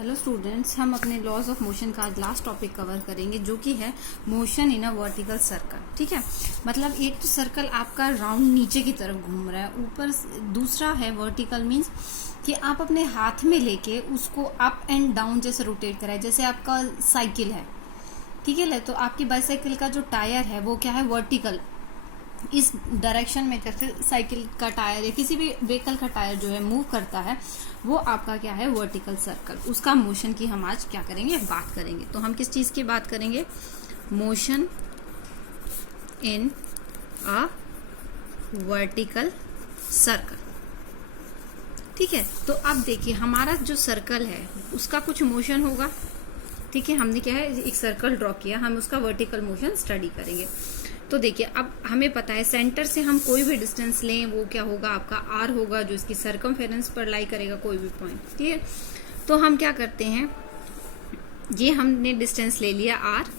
Hello students, हम अपने laws of motion का आज लास्ट टॉपिक कवर करेंगे जो कि है motion in a vertical circle. ठीक है, मतलब एक तो सर्कल आपका राउंड नीचे की तरफ घूम रहा है ऊपर, दूसरा है वर्टिकल मींस कि आप अपने हाथ में लेके उसको अप एंड डाउन जैसे रोटेट कराए, जैसे आपका साइकिल है। ठीक है, तो आपकी बाइसाइकिल का जो टायर है वो क्या है, वर्टिकल इस डायरेक्शन में, जैसे साइकिल का टायर या किसी भी व्हीकल का टायर जो है मूव करता है, वो आपका क्या है, वर्टिकल सर्कल। उसका मोशन की हम आज क्या करेंगे, बात करेंगे। तो हम किस चीज की बात करेंगे, motion in a vertical circle. ठीक है, तो अब देखिए हमारा जो सर्कल है उसका कुछ मोशन होगा। ठीक है, हमने क्या है, एक सर्कल ड्रॉ किया, हम उसका वर्टिकल मोशन स्टडी करेंगे। तो देखिए अब हमें पता है सेंटर से हम कोई भी डिस्टेंस लें वो क्या होगा, आपका आर होगा, जो इसकी सरकमफेरेंस पर लाई करेगा कोई भी पॉइंट। ठीक है, तो हम क्या करते हैं, ये हमने डिस्टेंस ले लिया आर,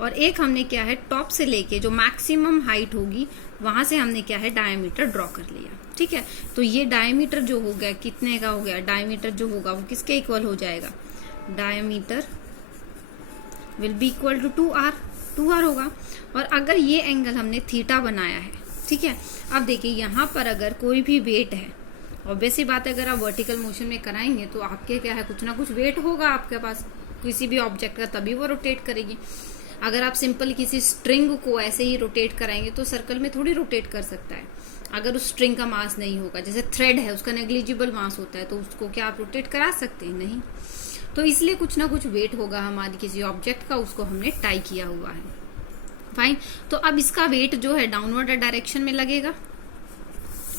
और एक हमने क्या है, टॉप से लेके जो मैक्सिमम हाइट होगी वहां से हमने क्या है, डायमीटर ड्रॉ कर लिया। ठीक है, तो ये डायमीटर जो हो गया कितने का हो गया, डायमीटर जो होगा वो किसके इक्वल हो जाएगा, diameter will be equal to 2r होगा। और अगर ये एंगल हमने थीटा बनाया है, ठीक है, अब देखिए यहाँ पर अगर कोई भी वेट है, ऑब्वियसली बात है, अगर आप वर्टिकल मोशन में कराएंगे तो आपके क्या है, कुछ ना कुछ वेट होगा आपके पास किसी भी ऑब्जेक्ट का, तभी वो रोटेट करेगी। अगर आप सिंपल किसी स्ट्रिंग को ऐसे ही रोटेट कराएंगे तो सर्कल में थोड़ी रोटेट कर सकता है, अगर उस स्ट्रिंग का मास नहीं होगा। जैसे थ्रेड है, उसका नेग्लिजिबल मास होता है, तो उसको क्या आप रोटेट करा सकते हैं, नहीं। तो इसलिए कुछ ना कुछ वेट होगा हमारी किसी ऑब्जेक्ट का, उसको हमने टाई किया हुआ है। फाइन, तो अब इसका वेट जो है डाउनवर्ड डायरेक्शन में लगेगा,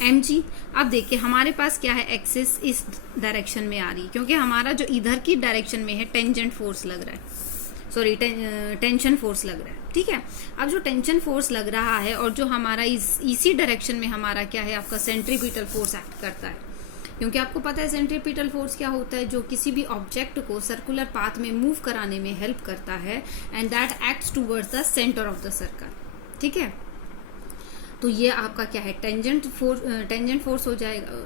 mg। अब देखिए हमारे पास क्या है, एक्सिस इस डायरेक्शन में आ रही है, क्योंकि हमारा जो इधर की डायरेक्शन में है टेंजेंट फोर्स लग रहा है, सॉरी टेंशन फोर्स लग रहा है। ठीक है, अब जो टेंशन फोर्स लग रहा है और जो हमारा इसी डायरेक्शन में हमारा क्या है, आपका सेंट्रीपिटल फोर्स एक्ट करता है। क्योंकि आपको पता है सेंट्रीपिटल फोर्स क्या होता है, जो किसी भी ऑब्जेक्ट को सर्कुलर पाथ में मूव कराने में हेल्प करता है, and that acts towards the centre of the circle. ठीक है, तो ये आपका क्या है, टेंजेंट फोर्स हो जाएगा,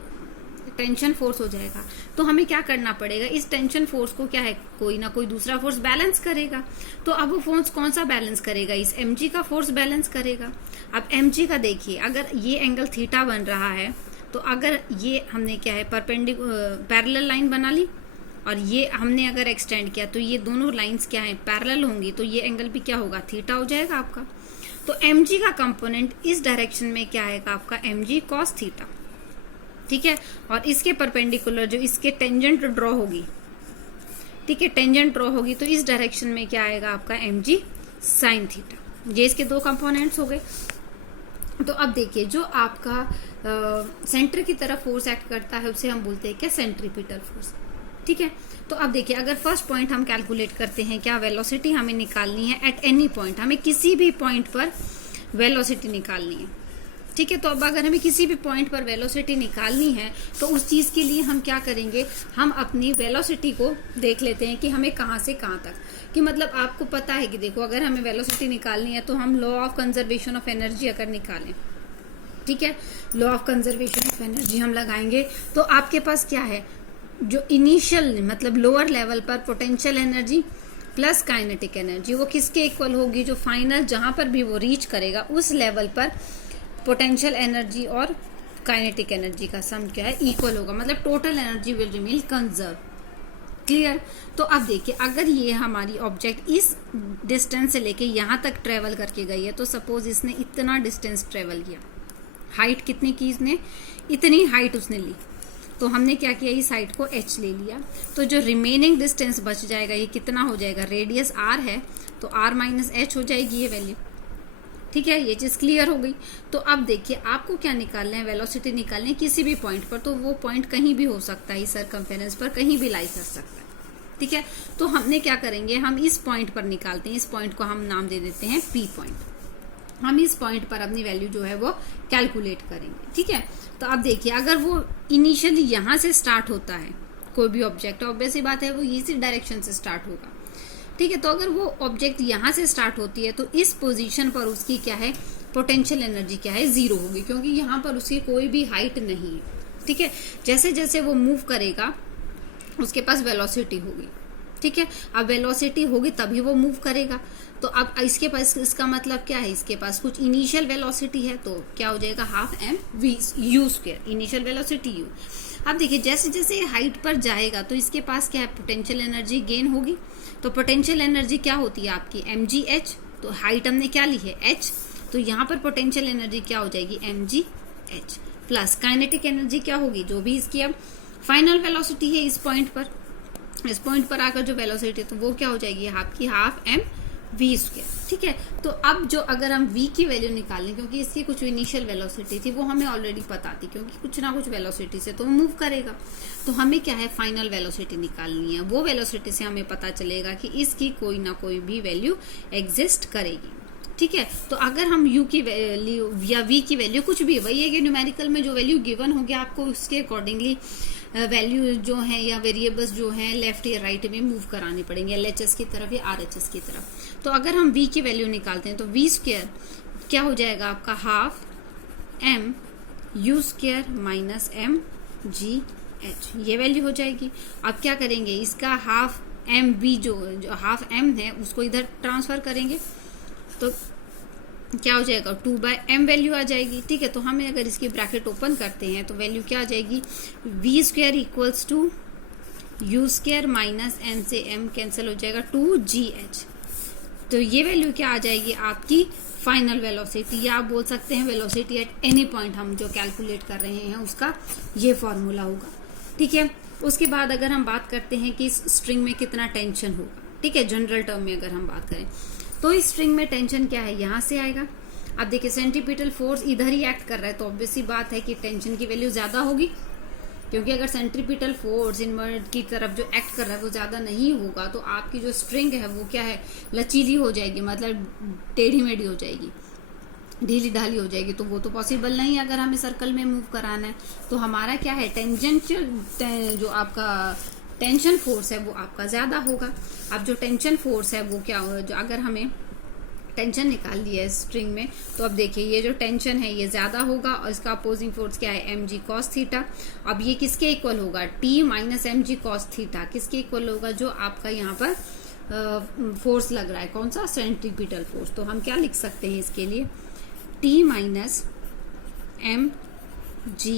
टेंशन फोर्स हो जाएगा। तो हमें क्या करना पड़ेगा, इस टेंशन फोर्स को क्या है, कोई ना कोई दूसरा फोर्स बैलेंस करेगा। तो अब वो फोर्स कौन सा बैलेंस करेगा, इस mg का फोर्स बैलेंस करेगा। अब mg का देखिए, अगर ये एंगल थीटा बन रहा है, तो अगर ये हमने क्या है, पैरेलल लाइन बना ली, और ये हमने अगर एक्सटेंड किया तो ये दोनों लाइंस क्या है, पैरेलल होंगी, तो ये एंगल भी क्या होगा, थीटा हो जाएगा आपका। तो mg का कंपोनेंट इस डायरेक्शन में क्या आएगा, आपका mg cos थीटा। ठीक है, और इसके परपेंडिकुलर जो इसके टेंजेंट ड्रॉ होगी, ठीक है, टेंजेंट ड्रॉ होगी, तो इस डायरेक्शन में क्या आएगा, आपका mg sin थीटा। ये इसके दो कंपोनेंट्स हो गए। तो अब देखिए जो आपका सेंटर की तरफ फोर्स एक्ट करता है उसे हम बोलते हैं क्या, सेंट्रीपिटल फोर्स। ठीक है, तो अब देखिए अगर फर्स्ट पॉइंट हम कैलकुलेट करते हैं, क्या वेलोसिटी हमें निकालनी है एट एनी पॉइंट, हमें किसी भी पॉइंट पर वेलोसिटी निकालनी है। ठीक है, तो अब अगर हमें किसी भी पॉइंट पर वेलोसिटी निकालनी है तो उस चीज के लिए हम क्या करेंगे, हम अपनी वेलोसिटी को देख लेते हैं कि हमें कहाँ से कहाँ तक, कि मतलब आपको पता है कि देखो अगर हमें वेलोसिटी निकालनी है तो हम law of conservation of energy अगर निकालें, ठीक है, law of conservation of energy हम लगाएंगे, तो आपके पास क्या है, जो इनिशियल मतलब लोअर लेवल पर potential energy plus kinetic energy, वो किसके इक्वल होगी, जो फाइनल जहां पर भी वो रीच करेगा उस लेवल पर पोटेंशियल एनर्जी और काइनेटिक एनर्जी का सम क्या है, इक्वल होगा, मतलब total energy will remain conserve. Clear. तो अब देखिए अगर ये हमारी ऑब्जेक्ट इस डिस्टेंस से लेके यहाँ तक ट्रेवल करके गई है, तो सपोज इसने इतना डिस्टेंस ट्रेवल किया, हाइट कितनी की इसने, इतनी हाइट उसने ली, तो हमने क्या किया, इस हाइट को h ले लिया, तो जो रिमेनिंग डिस्टेंस बच जाएगा ये कितना हो जाएगा, रेडियस r है तो r माइनस h हो जाएगी ये वैल्यू। ठीक है, ये चीज क्लियर हो गई। तो अब देखिए आपको क्या निकालना है, वेलोसिटी निकालनी है किसी भी पॉइंट पर, तो वो पॉइंट कहीं भी हो सकता है, इस सरकमफेरेंस पर कहीं भी लाई कर सकता है। ठीक है, तो हमने क्या करेंगे, हम इस पॉइंट पर निकालते हैं, इस पॉइंट को हम नाम दे देते हैं P पॉइंट। हम इस पॉइंट पर अपनी वैल्यू जो है वो कैलकुलेट करेंगे। ठीक है, तो अब देखिए अगर वो इनिशियली यहाँ से स्टार्ट होता है, कोई भी ऑब्जेक्ट, ऑब्वियसली बात है वो इसी डायरेक्शन से स्टार्ट होगा। ठीक है, तो अगर वो ऑब्जेक्ट यहाँ से स्टार्ट होती है तो इस पोजीशन पर उसकी क्या है, पोटेंशियल एनर्जी क्या है, 0 होगी, क्योंकि यहाँ पर उसकी कोई भी हाइट नहीं है। ठीक है, जैसे जैसे वो मूव करेगा उसके पास वेलोसिटी होगी, ठीक है। अब वेलोसिटी होगी तभी वो मूव करेगा। तो अब इसके पास, इसका मतलब क्या है, इसके पास कुछ इनिशियल वेलोसिटी है, तो क्या हो जाएगा half M V U square, initial velocity U. अब देखिए जैसे जैसे हाइट पर जाएगा तो इसके पास क्या है, पोटेंशियल एनर्जी गेन होगी। तो पोटेंशियल एनर्जी क्या होती है आपकी mgh, तो हाइट हमने क्या ली है h, तो यहाँ पर पोटेंशियल एनर्जी क्या हो जाएगी mgh प्लस काइनेटिक एनर्जी क्या होगी, जो भी इसकी अब फाइनल वेलोसिटी है इस पॉइंट पर आकर जो वेलोसिटी है तो वो क्या हो जाएगी आपकी हाफ एम वी स्क्वायर। ठीक है। तो अब जो अगर हम v की वैल्यू निकालें, क्योंकि इसकी कुछ इनिशियल वेलोसिटी थी वो हमें ऑलरेडी पता थी, क्योंकि कुछ ना कुछ वेलोसिटी से तो वो मूव करेगा, तो हमें क्या है फाइनल वेलोसिटी निकालनी है। वो वेलोसिटी से हमें पता चलेगा कि इसकी कोई ना कोई भी वैल्यू एग्जिस्ट करेगी। ठीक है। तो अगर हम u की वैल्यू या v की वैल्यू कुछ भी, वही है कि न्यूमेरिकल में जो वैल्यू गिवन होगी आपको उसके अकॉर्डिंगली वैल्यू जो है या वेरिएबल्स जो हैं लेफ्ट या राइट में मूव करानी पड़ेंगे, LHS की तरफ या RHS की तरफ। तो अगर हम v की वैल्यू निकालते हैं तो v स्क्वायर क्या हो जाएगा आपका half m u square minus m g h, ये वैल्यू हो जाएगी। अब क्या करेंगे, इसका हाफ m v जो हाफ m है उसको इधर ट्रांसफर करेंगे तो क्या हो जाएगा 2/m वैल्यू आ जाएगी। ठीक है। तो हमें अगर इसकी ब्रैकेट ओपन करते हैं तो वैल्यू क्या आ जाएगी, v square equals to u square minus m से m कैंसिल हो जाएगा 2gh। तो ये वैल्यू क्या आ जाएगी आपकी फाइनल वेलोसिटी, या आप बोल सकते हैं वेलोसिटी एट एनी पॉइंट हम जो कैलकुलेट कर रहे हैं उसका ये फॉर्मूला होगा। ठीक है। उसके बाद अगर हम बात करते हैं कि इस स्ट्रिंग में कितना टेंशन होगा, ठीक है, जनरल टर्म में अगर हम बात करें तो इस स्ट्रिंग में टेंशन क्या है, यहां से आएगा। अब देखिए सेंट्रीपिटल फोर्स इधर ही एक्ट कर रहा है, तो ऑब्वियस सी बात है कि टेंशन की वैल्यू ज्यादा होगी, क्योंकि अगर सेंट्रीपिटल फोर्स इनवर्ड की तरफ जो एक्ट कर रहा है वो ज्यादा नहीं होगा तो आपकी जो स्ट्रिंग है वो क्या है, लचीली हो जाएगी, मतलब टेढ़ी मेढ़ी हो जाएगी, ढीली ढाली हो जाएगी। तो वो तो पॉसिबल नहीं अगर हमें सर्कल में मूव कराना है। तो हमारा क्या है, टेंजेंशियल जो आपका टेंशन फोर्स है वो आपका ज्यादा होगा। अब जो टेंशन फोर्स है वो क्या हो, जो अगर हमें टेंशन निकाल लिया है स्ट्रिंग में, तो अब देखिए ये जो टेंशन है ये ज्यादा होगा और इसका अपोजिंग फोर्स क्या है mg cos थीटा। अब ये किसके इक्वल होगा, t minus mg cos theta किसके इक्वल होगा, जो आपका यहाँ पर फोर्स लग रहा है, कौन सा, सेंट्रीपिटल फोर्स। तो हम क्या लिख सकते हैं इसके लिए, t minus mg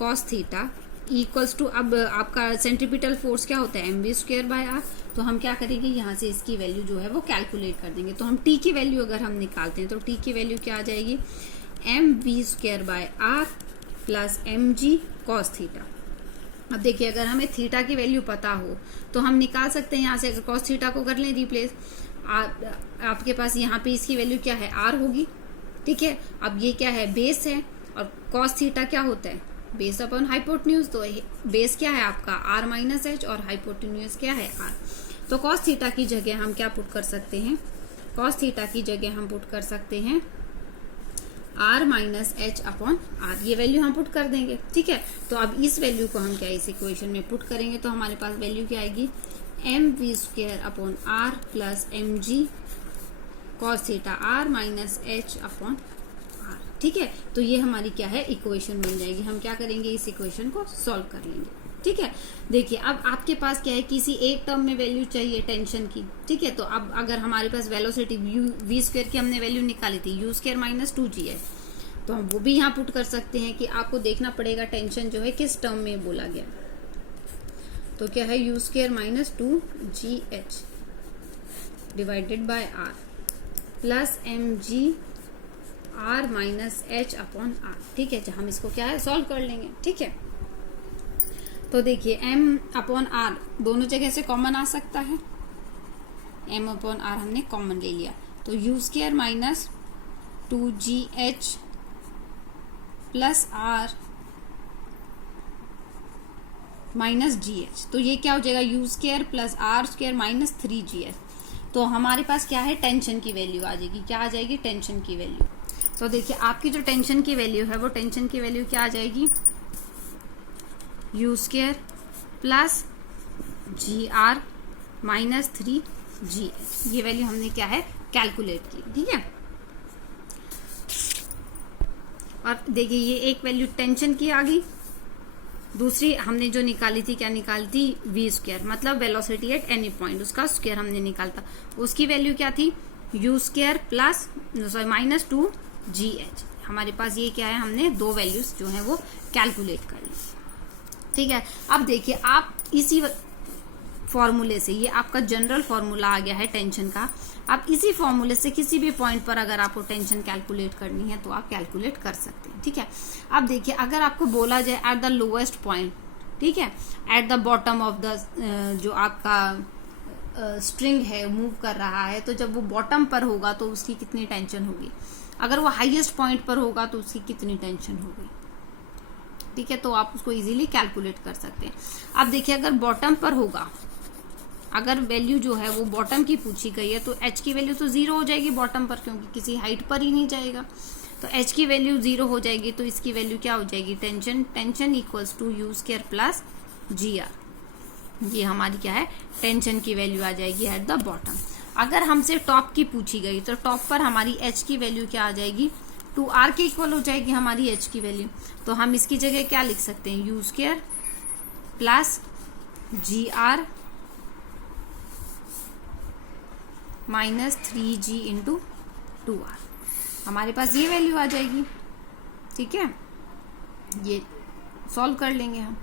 cos theta equals to, अब आपका सेंट्रीपिटल फोर्स क्या होता है mv स्क्वायर बाय r। तो हम क्या करेंगे, यहाँ से इसकी वैल्यू जो है वो कैलकुलेट कर देंगे। तो हम t की वैल्यू अगर हम निकालते हैं तो t की वैल्यू क्या आ जाएगी, mv square by r plus mg cos theta. अब देखिए अगर हमें थीटा की वैल्यू पता हो तो हम निकाल सकते हैं यहाँ से, अगर cos थीटा को कर लें रिप्लेस, आपके पास यहाँ पे इसकी वैल्यू क्या है, r होगी। ठीक है। अब ये क्या है, बेस है, और cos थीटा क्या होता है, बेस अपॉन हाइपोटेन्यूज। तो बेस क्या है आपका r माइनस एच और हाइपोटेन्यूज क्या है r। तो cos थीटा की जगह हम क्या पुट कर सकते हैं, cos थीटा की जगह हम पुट कर सकते हैं r minus H upon r, ये वैल्यू हम पुट कर देंगे। ठीक है। तो अब इस वैल्यू को हम क्या इस इक्वेशन में पुट करेंगे तो हमारे पास वैल्यू क्या आएगी, mv square upon r plus mg cos theta r minus H upon. ठीक है। तो ये हमारी क्या है, इक्वेशन बन जाएगी। हम क्या करेंगे, इस इक्वेशन को सॉल्व कर लेंगे। ठीक है। देखिए अब आपके पास क्या है, किसी एक टर्म में वैल्यू चाहिए टेंशन की। ठीक है। तो अब अगर हमारे पास वेलोसिटी v स्क्वायर की हमने वैल्यू निकाली थी u स्क्वायर माइनस 2g है, तो हम वो भी यहाँ पुट कर सकते हैं कि आपको देखना पड़ेगा टेंशन जो है किस टर्म में बोला गया। तो क्या है, u square minus 2gh divided by r plus mg r minus H upon r। ठीक है। हम इसको क्या है, सॉल्व कर लेंगे। ठीक है। तो देखिए m अपॉन r दोनों जगह से कॉमन आ सकता है, m अपॉन r हमने कॉमन ले लिया, तो u square minus 2gh plus r minus gh। तो ये क्या हो जाएगा, u square plus r square minus 3gh। तो हमारे पास क्या है, टेंशन की वैल्यू आ जाएगी, क्या आ जाएगी, टेंशन की वैल्यू। तो देखिए आपकी जो टेंशन की वैल्यू है वो टेंशन की वैल्यू क्या आ जाएगी, u square plus gr minus 3gh। ये वैल्यू हमने क्या है, कैलकुलेट की। ठीक है। और देखिए ये एक वैल्यू टेंशन की आ गई, दूसरी हमने जो निकाली थी, क्या निकाली थी, वी स्क्वायर, मतलब वेलोसिटी एट एनी पॉइंट, उसका स्क्वायर हमने निकालता, उसकी वैल्यू क्या थी, you square plus minus 2gh। हमारे पास ये क्या है, हमने दो वैल्यूज जो है वो कैलकुलेट कर ली। ठीक है, अब देखिए आप इसी फॉर्मूले से, ये आपका जनरल फॉर्मूला आ गया है टेंशन का, आप इसी फॉर्मूले से किसी भी पॉइंट पर अगर आपको टेंशन कैलकुलेट करनी है तो आप कैलकुलेट कर सकते हैं। ठीक है, अब देखिए अगर आपको बोला जाए एट द लोएस्ट पॉइंट, ठीक है, at the bottom of the जो आपका स्ट्रिंग है मूव कर रहा है, तो जब वो बॉटम पर होगा तो उसकी कितनी टेंशन होगी, अगर वो हाईएस्ट पॉइंट पर होगा तो उसकी कितनी टेंशन होगी। ठीक है, तो आप उसको इजीली कैलकुलेट कर सकते हैं। अब देखिए अगर बॉटम पर होगा, अगर वैल्यू जो है वो बॉटम की पूछी गई है तो h की वैल्यू तो 0 हो जाएगी बॉटम पर, क्योंकि किसी हाइट पर ही नहीं जाएगा, तो h की वैल्यू 0 हो जाएगी, तो इसकी वैल्यू क्या हो जाएगी, tension equals to you square plus GR। ये हमारी क्या है, टेंशन की वैल्यू आ जाएगी एट द बॉटम। अगर हमसे टॉप की पूछी गई तो टॉप पर हमारी h की वैल्यू क्या आ जाएगी, 2r के इक्वल हो जाएगी हमारी h की वैल्यू, तो हम इसकी जगह क्या लिख सकते हैं, u square plus GR minus 3g into 2r, हमारे पास ये वैल्यू आ जाएगी। ठीक है, ये सॉल्व कर लेंगे हम।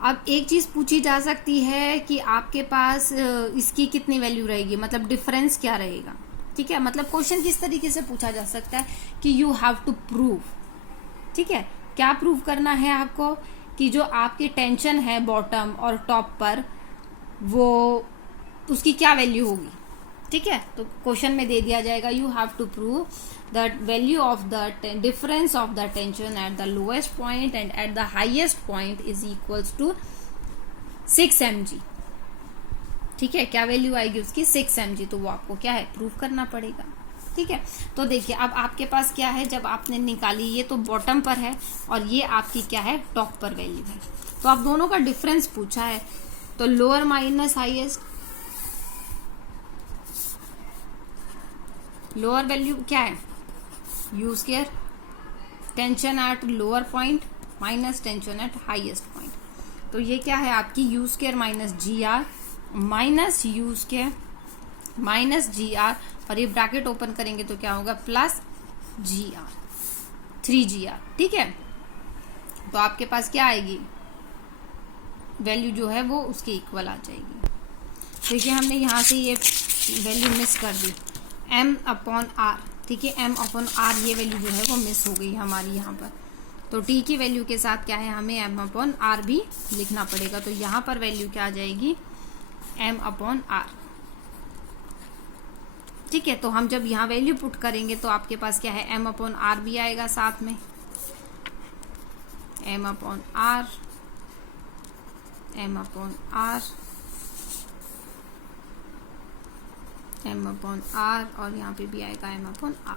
अब एक चीज पूछी जा सकती है कि आपके पास इसकी कितनी वैल्यू रहेगी, मतलब डिफरेंस क्या रहेगा। ठीक है, मतलब क्वेश्चन किस तरीके से पूछा जा सकता है कि यू हैव टू प्रूव, ठीक है, क्या प्रूव करना है आपको, कि जो आपकी टेंशन है बॉटम और टॉप पर, वो उसकी क्या वैल्यू होगी। ठीक है, तो क्वेश्चन में दे दिया जाएगा you have to prove the value of the difference of the tension at the lowest point and at the highest point is equals to 6 mg। ठीक है, क्या वैल्यू आएगी उसकी, 6 mg, तो वो आपको क्या है, प्रूव करना पड़ेगा। ठीक है, तो देखिए अब आपके पास क्या है, जब आपने निकाली ये तो बॉटम पर है और ये आपकी क्या है, टॉप पर वैल्यू है, तो आप दोनों का डिफरेंस पूछा है, तो lower minus highest, lower value क्या है, you square, tension at lower point minus tension at highest point, तो ये क्या है आपकी you square minus GR minus you square minus GR, और ये ब्रैकेट ओपन करेंगे तो क्या होगा, प्लस GR 3GR। ठीक है, तो आपके पास क्या आएगी, वैल्यू जो है वो उसके इक्वल आ जाएगी। देखिए हमने यहाँ से ये वैल्यू मिस कर दी, m/r। ठीक है, m/r ये वैल्यू जो है वो मिस हो गई हमारी यहाँ पर, तो t की वैल्यू के साथ क्या है, हमें m/r भी लिखना पड़ेगा, तो यहाँ पर वैल्यू क्या आ जाएगी, m/r। ठीक है, तो हम जब यहाँ वैल्यू पुट करेंगे तो आपके पास क्या है, m/r भी आएगा साथ में, m/r और यहाँ पे भी आएगा m/r।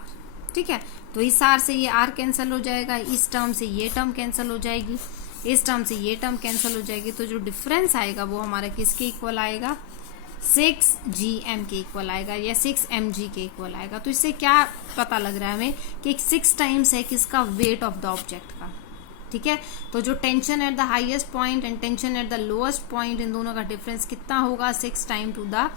ठीक है, तो इस r से ये r कैंसिल हो जाएगा, इस टर्म से ये टर्म कैंसिल हो जाएगी, इस टर्म से ये टर्म कैंसिल हो जाएगी, तो जो डिफरेंस आएगा वो हमारा किसके इक्वल आएगा, 6gm के इक्वल आएगा या 6 mg के इक्वल आएगा। तो इससे क्या पता लग रहा है हमें कि 6 टाइम्स है किसका, वेट ऑफ द ऑब्जेक्ट का। ठीक है, तो जो tension at the highest point and tension at the lowest point, इन दोनों का डिफरेंस कितना होगा, 6 time to the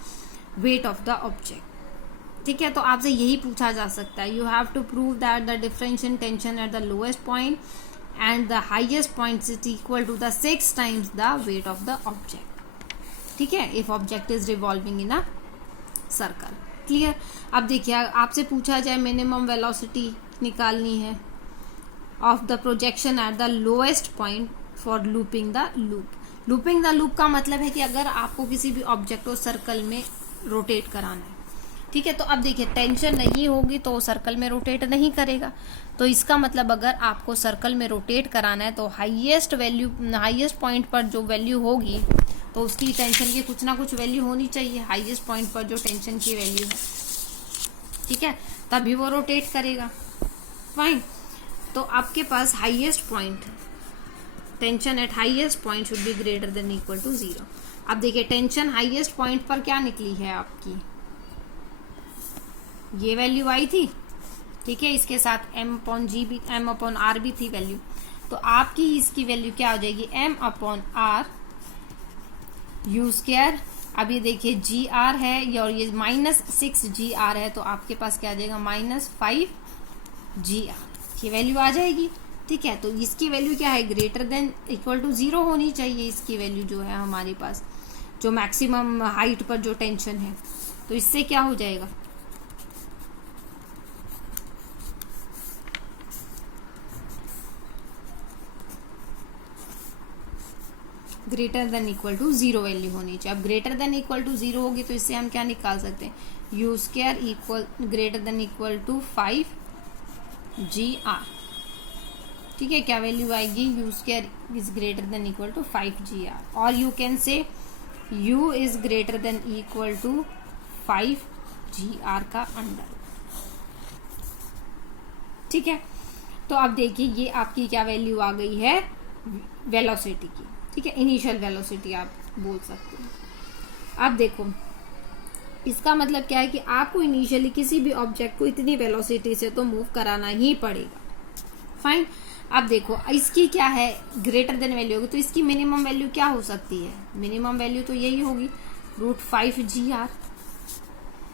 weight of the object. ठीक है, तो आपसे यही पूछा जा सकता है, you have to prove that the difference in tension at the lowest point and the highest point is equal to the 6 times the weight of the object. ठीक है, if object is revolving in a circle. Clear. अब देखिए आपसे पूछा जाए minimum velocity निकालनी है of the projection eight the lowest point for looping the loop. Looping the loop का मतलब है कि अगर आपको किसी भी ऑब्जेक्ट को सर्कल में रोटेट कराना है, ठीक है, तो अब देखिए टेंशन नहीं होगी तो वो सर्कल में रोटेट नहीं करेगा, तो इसका मतलब अगर आपको सर्कल में रोटेट कराना है तो हाईएस्ट पॉइंट पर जो वैल्यू होगी तो उसकी टेंशन की कुछ ना कुछ वैल्यू होनी चाहिए, हाईएस्ट पॉइंट पर जो टेंशन की वैल्यू है, ठीक है, तभी वो रोटेट करेगा। फाइन, तो आपके पास highest point, tension at highest point should be greater than equal to 0। अब देखिए टेंशन हाईएस्ट पॉइंट पर क्या निकली है आपकी, ये वैल्यू आई थी, ठीक है, इसके साथ m/r भी थी वैल्यू। तो आपकी इसकी वैल्यू क्या हो जाएगी, m upon R u square. अब ये देखिए जी आर है और ये -6 GR है, तो आपके पास क्या आ जाएगा, -5 GR की वैल्यू आ जाएगी। ठीक है, तो इसकी वैल्यू क्या है, ग्रेटर देन इक्वल टू 0 होनी चाहिए इसकी वैल्यू जो है हमारे पास, जो मैक्सिमम हाइट पर जो टेंशन है। तो इससे क्या हो जाएगा, greater than equal to 0 value होनी चाहिए। अब ग्रेटर देन इक्वल टू 0 होगी तो इससे हम क्या निकाल सकते हैं, u square equal greater than equal to 5 GR। ठीक है, क्या वैल्यू आएगी, u square is greater than equal to 5 GR, और you can say u is greater than equal to 5 GR का अंडर। ठीक है, तो अब देखिए ये आपकी क्या वैल्यू आ गई है वेलोसिटी की। ठीक है, इनिशियल वेलोसिटी आप बोल सकते हैं। अब देखो इसका मतलब क्या है कि आपको इनिशियली किसी भी ऑब्जेक्ट को इतनी वेलोसिटी से तो मूव कराना ही पड़ेगा। फाइन, अब देखो इसकी क्या है, ग्रेटर देन वैल्यू होगी, तो इसकी मिनिमम वैल्यू क्या हो सकती है, मिनिमम वैल्यू तो यही होगी √5 GR।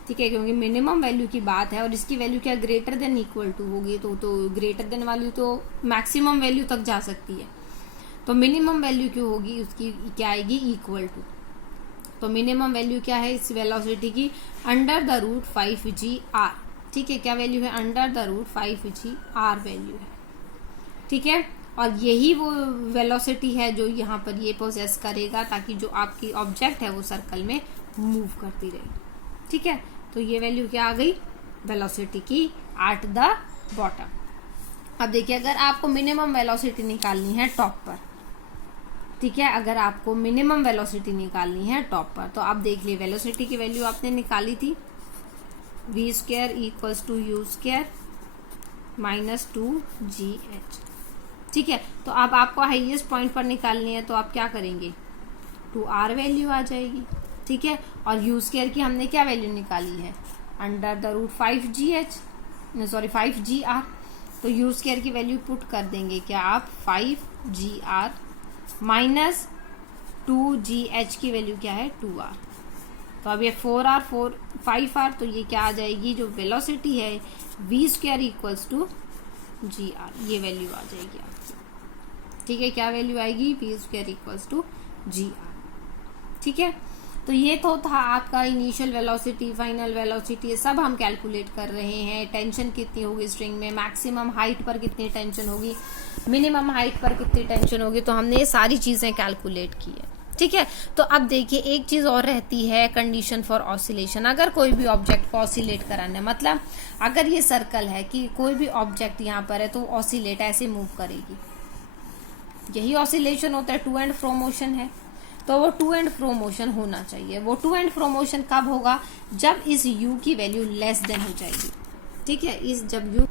ठीक है, क्योंकि मिनिमम वैल्यू की बात है और इसकी वैल्यू क्या ग्रेटर देन इक्वल टू होगी, तो ग्रेटर देन वैल्यू तो मैक्सिमम वैल्यू तक जा सकती है। तो मिनिमम वैल्यू क्यों होगी, उसकी क्या आएगी, इक्वल टू। तो मिनिमम वैल्यू क्या है इस वेलोसिटी की, अंडर द √5 GR। ठीक है, क्या वैल्यू है, अंडर द √5 GR वैल्यू है। ठीक है, और यही वो वेलोसिटी है जो यहाँ पर ये पोजेस करेगा, ताकि जो आपकी ऑब्जेक्ट है वो सर्कल में मूव करती रहे। ठीक है, तो ये वैल्यू क्या आ गई वेलोसिटी की एट द बॉटम। अब देखिए अगर आपको मिनिमम वेलोसिटी निकालनी है टॉप पर, ठीक है, अगर आपको मिनिमम वेलोसिटी निकालनी है टॉप पर, तो आप देख लिए वेलोसिटी की वैल्यू आपने निकाली थी v square equals to you square -2GH। ठीक है, तो अब आपको हाईएस्ट पॉइंट पर निकालनी है, तो आप क्या करेंगे, 2R वैल्यू आ जाएगी। ठीक है, और यू स्क्वायर की हमने क्या वैल्यू निकाली है, under the √5GH, sorry 5GR। तो यू स्क्वायर की वैल्यू पुट कर देंगे क्या आप, 5GR -2GH की वैल्यू क्या है, 2R। तो अब ये 4R 5R, तो ये क्या आ जाएगी, जो वेलोसिटी है v square equals to GR, ये वैल्यू आ जाएगी आपकी। ठीक है, क्या वैल्यू आएगी, v square equals to GR। ठीक है, तो ये तो था आपका इनिशियल वेलोसिटी, फाइनल वेलोसिटी, सब हम कैलकुलेट कर रहे हैं। टेंशन कितनी होगी स्ट्रिंग में, मैक्सिमम हाइट पर कितनी टेंशन होगी, मिनिमम हाइट पर कितनी टेंशन होगी, तो हमने ये सारी चीजें कैलकुलेट की है। ठीक है, तो अब देखिए एक चीज और रहती है, कंडीशन फॉर ऑसिलेशन। अगर कोई भी ऑब्जेक्ट को ऑसिलेट कराना है, मतलब अगर ये सर्कल है कि कोई भी ऑब्जेक्ट यहाँ पर है तो ऑसिलेट ऐसे मूव करेगी, यही ऑसिलेशन होता है, टू एंड फ्रो मोशन है। तो वो टू एंड फ्रो मोशन होना चाहिए। वो टू एंड फ्रो मोशन कब होगा, जब इस u की वैल्यू लेस देन हो जाएगी। ठीक है, इस जब u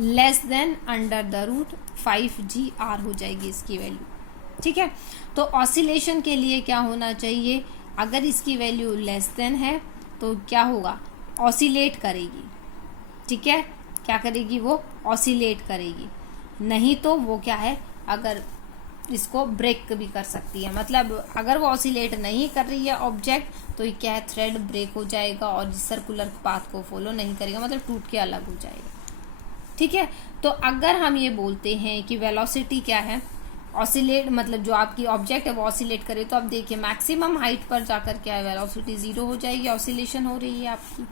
less than under the √5GR हो जाएगी इसकी वैल्यू। ठीक है, तो ऑसिलेशन के लिए क्या होना चाहिए, अगर इसकी वैल्यू लेस देन है तो क्या होगा, ऑसिलेट करेगी। ठीक है, क्या करेगी, वो ऑसिलेट करेगी, नहीं तो वो क्या है, अगर इसको ब्रेक भी कर सकती है। मतलब अगर वो ऑसिलेट नहीं कर रही है ऑब्जेक्ट, तो ये क्या है, थ्रेड ब्रेक हो जाएगा और सर्कुलर पाथ को फॉलो नहीं करेगा, मतलब टूट के अलग हो जाएगा। ठीक है, तो अगर हम ये बोलते हैं कि वेलोसिटी क्या है, ऑसिलेट, मतलब जो आपकी ऑब्जेक्ट है वो ऑसिलेट करे, तो अब देखिए मैक्सिमम हाइट पर जाकर क्या है, वेलोसिटी 0 हो जाएगी, ऑसिलेशन हो रही है आपकी।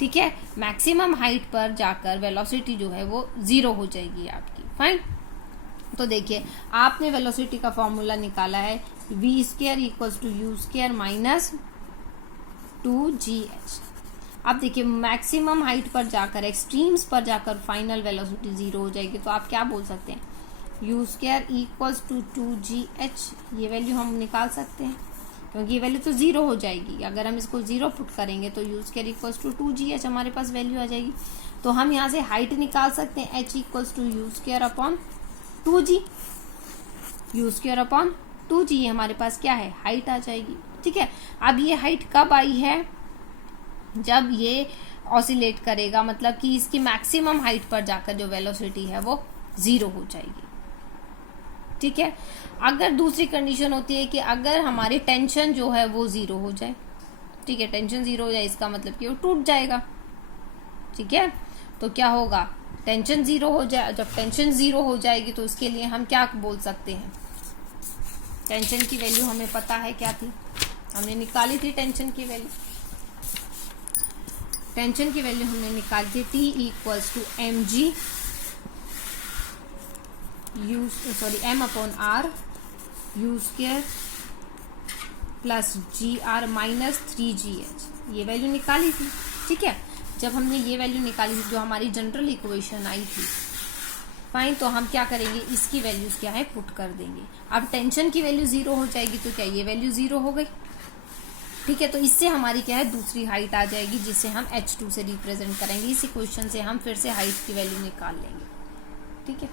ठीक है, मैक्सिमम हाइट पर जाकर वेलोसिटी जो है वो 0 हो जाएगी आपकी। फाइन, तो देखिए आपने वेलोसिटी का फॉर्मूला निकाला है, v square equals to you square -2GH। अब देखिए मैक्सिमम हाइट पर जाकर, एक्सट्रीम्स पर जाकर फाइनल वेलोसिटी 0 हो जाएगी, तो आप क्या बोल सकते हैं, u square equals to 2GH, ये वैल्यू हम निकाल सकते हैं, क्योंकि ये वैल्यू तो 0 हो जाएगी। अगर हम इसको 0 पुट करेंगे तो you square equals to 2GH हमारे पास वैल्यू आ जाएगी। तो हम यहाँ से हाइट निकाल सकते हैं, h equals to you square upon 2g, u square upon 2g, ये हमारे पास क्या है, हाइट आ जाएगी। ठीक है, अब ये हाइट कब आई है, जब ये ऑसिलेट करेगा, मतलब कि इसकी मैक्सिमम हाइट पर जाकर जो वेलोसिटी है वो 0 हो जाएगी। ठीक है। अगर दूसरी कंडीशन होती है कि अगर हमारी टेंशन जो है वो 0 हो जाए, ठीक है, टेंशन 0 हो जाए इसका मतलब कि वो टूट जाएगा, ठीक है। तो क्या होगा, टेंशन 0 हो जाए, जब टेंशन 0 हो जाएगी तो उसके लिए हम क्या बोल सकते हैं, टेंशन की वैल्यू हमें पता है क्या थी, हमने निकाली थी टेंशन की वैल्यू, टेंशन की वैल्यू हमने निकाली थी T equals to mg m/r u square plus GR minus 3GH, ये वैल्यू निकाली थी, ठीक है। जब हमने ये वैल्यू निकाली थी जो हमारी जनरल इक्वेशन आई थी, फाइन, तो हम क्या करेंगे, इसकी वैल्यूज क्या है पुट कर देंगे। अब टेंशन की वैल्यू 0 हो जाएगी तो क्या ये वैल्यू 0 हो गई, ठीक है। तो इससे हमारी क्या है दूसरी हाइट आ जाएगी जिसे हम h2 से रिप्रेजेंट करेंगे। इस इक्वेशन से हम फिर से हाइट की वैल्यू निकाल लेंगे, ठीक है।